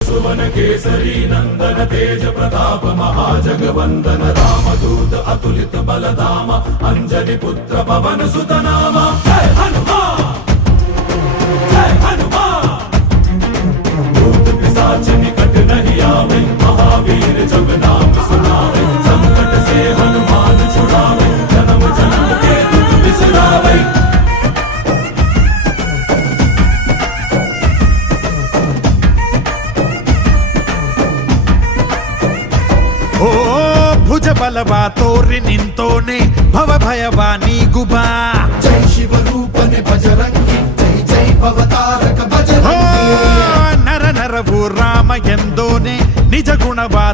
सुवन केसरी नंदन तेज प्रताप महाजगवंदन रामदूत अतुलित बलधाम अंजनी पुत्र पवन सुत नाम जय हनुमान जय हनुमान। भूत पिशाच निकट नहीं आवे महावीर जब नाम सुनावे संकट से हनुमान छुड़ावे जन्म जन्म के दुख बिसरावे। ಓ ಭುಜ ಬಲವಾ ತೋರಿ ನಿಂತೋನೆ ಭವ ಭಯವಾ ನೀಗುಬಾ ಜೈ ಶಿವರೂಪನೆ ಬಜರಂಗಿ ಜೈ ಜೈ ಭವತಾರಕ ಬಜರಂಗಿ ನರ ನರವು ರಾಮ ಎಂದೋನೆ ನಿಜ ಗುಣವಾ